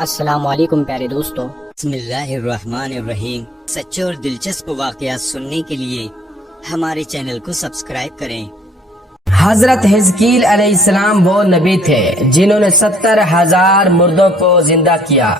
السلام علیکم پیارے دوستو، بسم اللہ الرحمن الرحیم۔ سچے اور دلچسپ واقعات سننے کے لیے ہمارے چینل کو سبسکرائب کریں۔ حضرت حزقیل علیہ السلام وہ نبی تھے جنہوں نے 70,000 مردوں کو زندہ کیا۔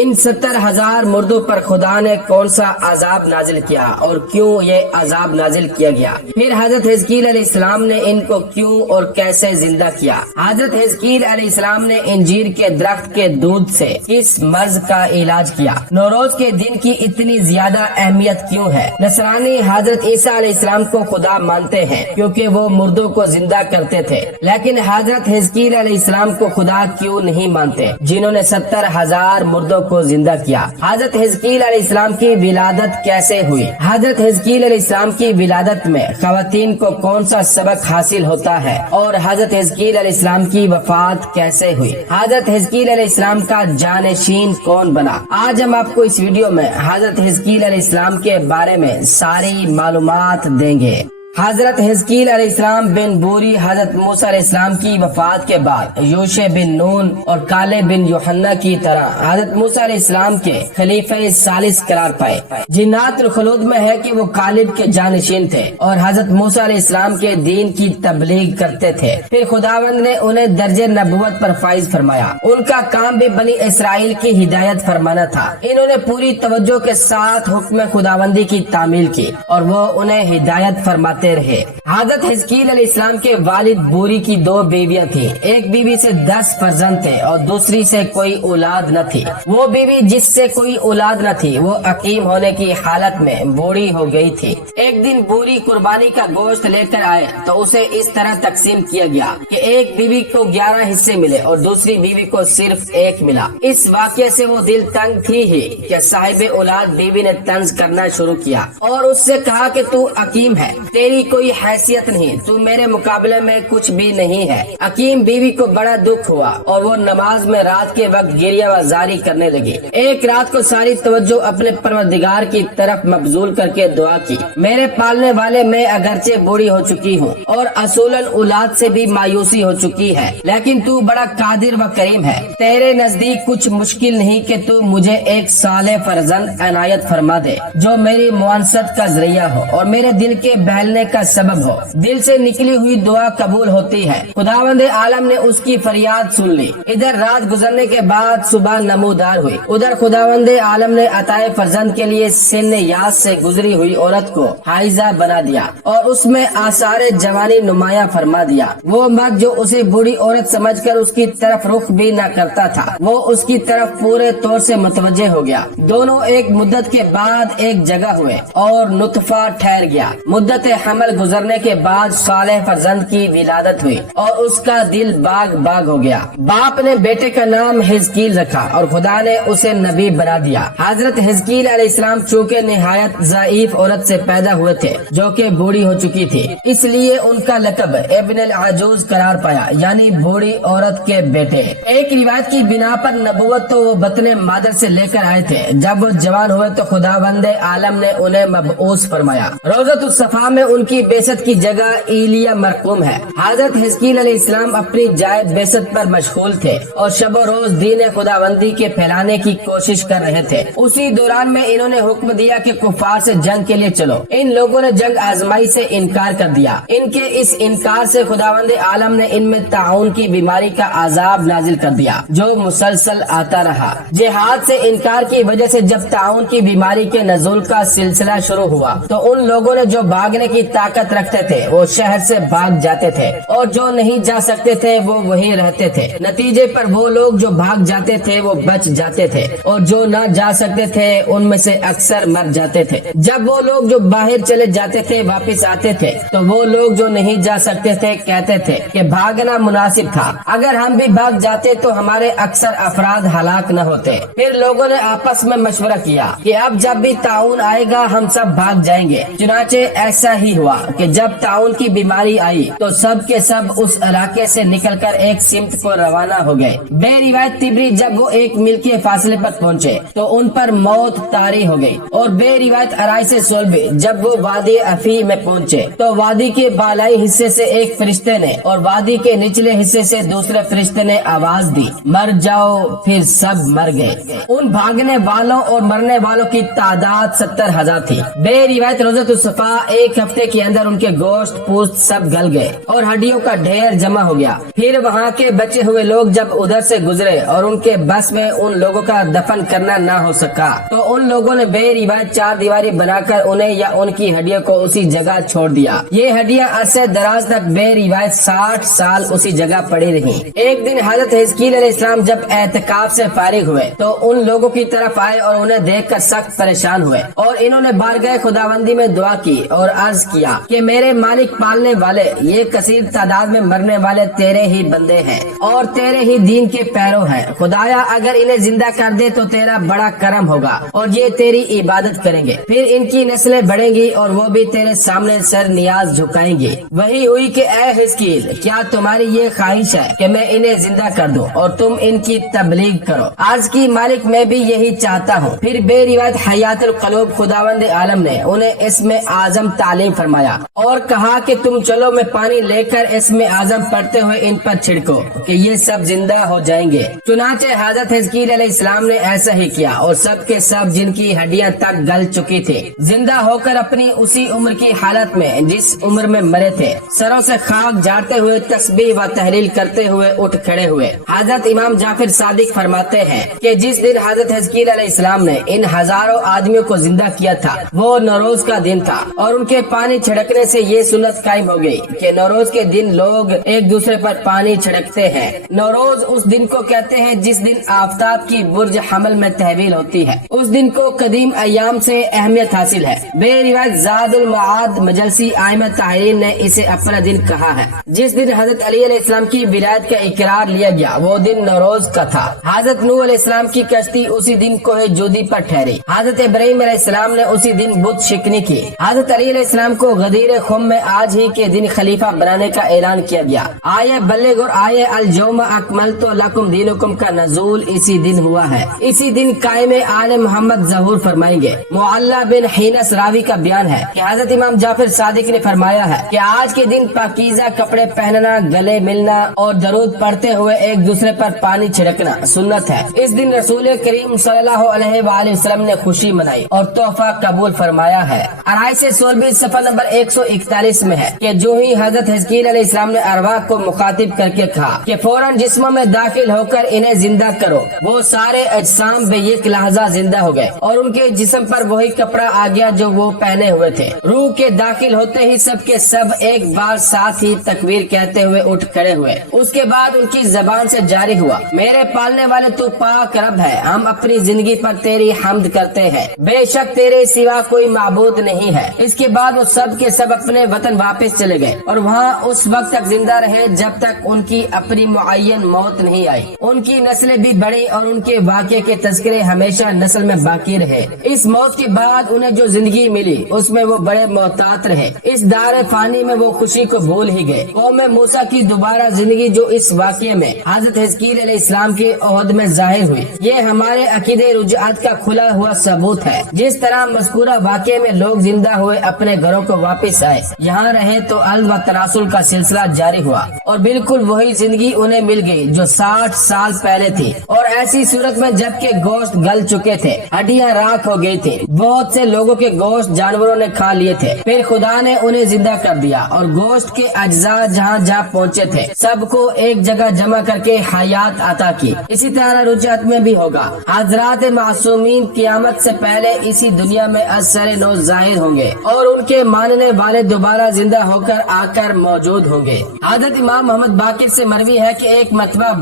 ان 70,000 مردوں پر خدا نے کون سا عذاب نازل کیا اور کیوں یہ عذاب نازل کیا گیا؟ پھر حضرت حزقیل علیہ السلام نے ان کو کیوں اور کیسے زندہ کیا؟ حضرت حزقیل علیہ السلام نے انجیر کے درخت کے دودھ سے کس مرض کا علاج کیا؟ نوروز کے دن کی اتنی زیادہ اہمیت کیوں ہے؟ نصرانی حضرت عیسیٰ علیہ السلام کو خدا مانتے ہیں کیونکہ وہ مردوں کو زندہ کرتے تھے، لیکن حضرت حزقیل علیہ السلام کو خدا کیوں نہیں مانتے جنہوں نے 70,000 مردوں کو زندہ کیا؟ حضرت حزقیل علیہ السلام کی ولادت کیسے ہوئی؟ حضرت حزقیل علیہ السلام کی ولادت میں خواتین کو کون سا سبق حاصل ہوتا ہے اور حضرت حزقیل علیہ السلام کی وفات کیسے ہوئی؟ حضرت حزقیل علیہ السلام کا جانشین کون بنا؟ آج ہم آپ کو اس ویڈیو میں حضرت حزقیل علیہ السلام کے بارے میں ساری معلومات دیں گے۔ حضرت حزقیل علیہ السلام بن بوری حضرت موسیٰ علیہ السلام کی وفات کے بعد یوشع بن نون اور کالب بن یوحنا کی طرح حضرت موسیٰ علیہ السلام کے خلیفہ ثالث قرار پائے۔ جنات الخلود میں ہے کہ وہ کالب کے جانشین تھے اور حضرت موسیٰ علیہ السلام کے دین کی تبلیغ کرتے تھے۔ پھر خداوند نے انہیں درجہ نبوت پر فائز فرمایا۔ ان کا کام بھی بنی اسرائیل کی ہدایت فرمانا تھا۔ انہوں نے پوری توجہ کے ساتھ حکم خداوندی کی تعمیل کی اور وہ انہیں ہدایت فرماتے رہے۔ حضرت حزقیل علیہ السلام کے والد بوری کی 2 بیویاں تھیں۔ ایک بیوی سے 10 فرزند تھے اور دوسری سے کوئی اولاد نہ تھی۔ وہ بیوی جس سے کوئی اولاد نہ تھی وہ عقیم ہونے کی حالت میں بوڑھی ہو گئی تھی۔ ایک دن بوری قربانی کا گوشت لے کر آئے تو اسے اس طرح تقسیم کیا گیا کہ ایک بیوی کو 11 حصے ملے اور دوسری بیوی کو صرف 1 ملا۔ اس واقعے سے وہ دل تنگ تھی ہی کہ صاحب اولاد بیوی نے طنز کرنا شروع کیا اور اس سے کہا کہ تو عقیم ہے، تیری کوئی حیثیت نہیں، تو میرے مقابلے میں کچھ بھی نہیں ہے۔ عقیم بیوی کو بڑا دکھ ہوا اور وہ نماز میں رات کے وقت گریہ وزاری کرنے لگی۔ ایک رات کو ساری توجہ اپنے پروردگار کی طرف مبذول کر کے دعا کی، میرے پالنے والے، میں اگرچہ بوڑھی ہو چکی ہوں اور اصولاً اولاد سے بھی مایوسی ہو چکی ہے، لیکن تو بڑا قادر و کریم ہے، تیرے نزدیک کچھ مشکل نہیں کہ تو مجھے ایک صالح فرزند عنایت فرما دے جو میری معاونت کا ذریعہ ہو اور میرے دل کے بہلنے کا سبب ہو۔ دل سے نکلی ہوئی دعا قبول ہوتی ہے۔ خداوند عالم نے اس کی فریاد سن لی۔ ادھر رات گزرنے کے بعد صبح نمودار ہوئی، ادھر خداوند عالم نے عطائے فرزند کے لیے سن یاس سے گزری ہوئی عورت کو حائزہ بنا دیا اور اس میں آثار جوانی نمایاں فرما دیا۔ وہ مرد جو اسے بوڑھی عورت سمجھ کر اس کی طرف رخ بھی نہ کرتا تھا، وہ اس کی طرف پورے طور سے متوجہ ہو گیا۔ دونوں ایک مدت کے بعد ایک جگہ ہوئے اور نطفہ ٹھہر گیا۔ مدت حمل گزرنے کے بعد صالح فرزند کی ولادت ہوئی اور اس کا دل باغ باغ ہو گیا۔ باپ نے بیٹے کا نام حزقیل رکھا اور خدا نے اسے نبی بنا دیا۔ حضرت حزقیل علیہ السلام چونکہ نہایت ضعیف عورت سے پیدا ہوئے تھے جو کہ بوڑھی ہو چکی تھی، اس لیے ان کا لقب ابن العجوز قرار پایا، یعنی بوڑھی عورت کے بیٹے۔ ایک روایت کی بنا پر نبوت تو وہ بطن مادر سے لے کر آئے تھے، جب وہ جوان ہوئے تو خداوند عالم نے انہیں مبعوث فرمایا۔ روضۃ الصفا میں ان کی بیست کی جگہ ایلیا مرقوم ہے۔ حضرت حزقیل علیہ السلام اپنی جائے بیست پر مشغول تھے اور شب و روز دین خداوندی کے پھیلانے کی کوشش کر رہے تھے۔ اسی دوران میں انہوں نے حکم دیا کہ کفار سے جنگ کے لیے چلو۔ ان لوگوں نے جنگ آزمائی سے انکار کر دیا۔ ان کے اس انکار سے خداوند عالم نے ان میں طاعون کی بیماری کا عذاب نازل کر دیا جو مسلسل آتا رہا۔ جہاد سے انکار کی وجہ سے جب طاعون کی بیماری کے نزول کا سلسلہ شروع ہوا تو ان لوگوں نے جو بھاگنے کی طاقت رکھتے تھے وہ شہر سے بھاگ جاتے تھے اور جو نہیں جا سکتے تھے وہ وہیں رہتے تھے۔ نتیجے پر وہ لوگ جو بھاگ جاتے تھے وہ بچ جاتے تھے اور جو نہ جا سکتے تھے ان میں سے اکثر مر جاتے تھے۔ جب وہ لوگ جو باہر چلے جاتے تھے واپس آتے تھے تو وہ لوگ جو نہیں جا سکتے تھے کہتے تھے کہ بھاگنا مناسب تھا، اگر ہم بھی بھاگ جاتے تو ہمارے اکثر افراد ہلاک نہ ہوتے۔ پھر لوگوں نے آپس میں مشورہ کیا کہ اب جب بھی طاعون آئے گا ہم سب بھاگ جائیں گے، چنانچہ ایسا ہی ہی ہوا کہ جب طاعون کی بیماری آئی تو سب کے سب اس علاقے سے نکل کر ایک سمت کو روانہ ہو گئے۔ بے روایت تبری جب وہ ایک میل کے فاصلے پر پہنچے تو ان پر موت طاری ہو گئی، اور بے روایت ارائس سولبی جب وہ وادی افی میں پہنچے تو وادی کے بالائی حصے سے ایک فرشتے نے اور وادی کے نچلے حصے سے دوسرے فرشتے نے آواز دی، مر جاؤ، پھر سب مر گئے۔ ان بھاگنے والوں اور مرنے والوں کی تعداد 70,000 تھی۔ بے روایت روزۃ الصفا ایک ہفتے کے اندر ان کے گوشت پوست سب گل گئے اور ہڈیوں کا ڈھیر جمع ہو گیا۔ پھر وہاں کے بچے ہوئے لوگ جب ادھر سے گزرے اور ان کے بس میں ان لوگوں کا دفن کرنا نہ ہو سکا تو ان لوگوں نے بے روایت چار دیواری بنا کر انہیں یا ان کی ہڈیوں کو اسی جگہ چھوڑ دیا۔ یہ ہڈیاں عرصے دراز تک بے روایت 60 سال اسی جگہ پڑی رہی۔ ایک دن حضرت حزقیل علیہ السلام جب اعتکاف سے فارغ ہوئے تو ان لوگوں کی طرف آئے اور انہیں دیکھ کر سخت پریشان ہوئے، اور انہوں نے بارگاہ خداوندی میں دعا کی اور عرض کیا کہ میرے مالک پالنے والے، یہ کثیر تعداد میں مرنے والے تیرے ہی بندے ہیں اور تیرے ہی دین کے پیرو ہیں۔ خدایا اگر انہیں زندہ کر دے تو تیرا بڑا کرم ہوگا اور یہ تیری عبادت کریں گے، پھر ان کی نسلیں بڑھیں گی اور وہ بھی تیرے سامنے سر نیاز جھکائیں گی۔ وہی ہوئی کہ اے حزقیل، کیا تمہاری یہ خواہش ہے کہ میں انہیں زندہ کر دوں اور تم ان کی تبلیغ کرو؟ عرض کی مالک میں بھی یہی چاہتا ہوں۔ پھر بے روایت حیات القلوب خداوند عالم نے انہیں اسم اعظم تعلیم فرمایا اور کہا کہ تم چلو، میں پانی لے کر اسم اعظم پڑھتے ہوئے ان پر چھڑکو کہ یہ سب زندہ ہو جائیں گے۔ چنانچہ حضرت حزقیل علیہ السلام نے ایسا ہی کیا اور سب کے سب جن کی ہڈیاں تک گل چکی تھی زندہ ہو کر اپنی اسی عمر کی حالت میں جس عمر میں مرے تھے سروں سے خاک جھاڑتے ہوئے تسبیح و تحلیل کرتے ہوئے اٹھ کھڑے ہوئے۔ حضرت امام جعفر صادق فرماتے ہیں کہ جس دن حضرت حزقیل علیہ السلام نے ان ہزاروں آدمیوں کو زندہ کیا تھا وہ نوروز کا دن تھا، اور ان کے پانی چھڑکنے سے یہ سنت قائم ہو گئی کہ نوروز کے دن لوگ ایک دوسرے پر پانی چھڑکتے ہیں۔ نوروز اس دن کو کہتے ہیں جس دن آفتاب کی برج حمل میں تحویل ہوتی ہے۔ اس دن کو قدیم ایام سے اہمیت حاصل ہے۔ بے روایت زاد المعاد مجلسی ائمہ طاہرین نے اسے اپنا دن کہا ہے۔ جس دن حضرت علی علیہ السلام کی ولایت کا اقرار لیا گیا وہ دن نوروز کا تھا۔ حضرت نوح علیہ السلام کی کشتی اسی دن کوہ جودی پر ٹھہری۔ حضرت ابراہیم علیہ السلام نے اسی دن بت شکنی کی۔ حضرت علی علیہ السلام کو غدیر خم میں آج ہی کے دن خلیفہ بنانے کا اعلان کیا گیا۔ آیہ بلغ اور آیہ الجوم اکملت لکم دینکم کا نزول اسی دن ہوا ہے۔ اسی دن قائم آل محمد ظہور فرمائیں گے۔ معلّہ بن حینس راوی کا بیان ہے کہ حضرت امام جعفر صادق نے فرمایا ہے کہ آج کے دن پاکیزہ کپڑے پہننا، گلے ملنا اور درود پڑھتے ہوئے ایک دوسرے پر پانی چھڑکنا سنت ہے۔ اس دن رسول کریم صلی اللہ علیہ وآلہ وسلم نے خوشی منائی اور تحفہ قبول فرمایا ہے۔ ارائس سولبی صفحہ نمبر 141 میں ہے کہ جو ہی حضرت حزقیل علیہ السلام نے ارواح کو مخاطب کر کے کہا کہ فوراً جسموں میں داخل ہو کر انہیں زندہ کرو، وہ سارے اجسام بے یک لحظہ زندہ ہو گئے اور ان کے جسم پر وہی کپڑا آ گیا جو وہ پہنے ہوئے تھے۔ روح کے داخل ہوتے ہی سب کے سب ایک بار ساتھ ہی تکبیر کہتے ہوئے اٹھ کھڑے ہوئے۔ اس کے بعد ان کی زبان سے جاری ہوا، میرے پالنے والے تو پاک رب ہے، ہم اپنی زندگی پر تیری حمد کرتے ہیں، بے شک تیرے سوا کوئی معبود نہیں ہے۔ اس کے بعد وہ سب کے سب اپنے وطن واپس چلے گئے اور وہاں اس وقت تک زندہ رہے جب تک ان کی اپنی معین موت نہیں آئی۔ ان کی نسلیں بھی بڑھی اور ان کے واقعے کے تذکرے ہمیشہ نسل میں باقی رہے۔ اس موت کے بعد انہیں جو زندگی ملی اس میں وہ بڑے محتاط رہے۔ اس دار فانی میں وہ خوشی کو بھول ہی گئے۔ قوم موسیٰ کی دوبارہ زندگی جو اس واقعے میں حضرت حزقیل علیہ السلام کے عہد میں ظاہر ہوئی، یہ ہمارے عقیدے رجوعات کا کھلا ہوا ثبوت ہے۔ جس طرح مذکورہ واقعے میں لوگ زندہ ہوئے اپنے گھروں کو واپس آئے، یہاں رہے تو ال و تناسل کا سلسلہ جاری ہوا اور بالکل وہی زندگی انہیں مل گئی جو 60 سال پہلے تھی، اور ایسی صورت میں جبکہ گوشت گل چکے تھے، ہڈیاں راکھ ہو گئی تھی، بہت سے لوگوں کے گوشت جانوروں نے کھا لیے تھے، پھر خدا نے انہیں زندہ کر دیا اور گوشت کے اجزاء جہاں جہاں پہنچے تھے سب کو ایک جگہ جمع کر کے حیات عطا کی۔ اسی طرح رجعت میں بھی ہوگا۔ حضرات معصومین قیامت سے پہلے اسی دنیا میں اثر نو ظاہر ہوں گے اور ان کے ماننے والے دوبارہ زندہ ہو کر آ کر موجود ہوں گے۔ حضرت امام محمد باقر سے مروی ہے کہ ایک مرتبہ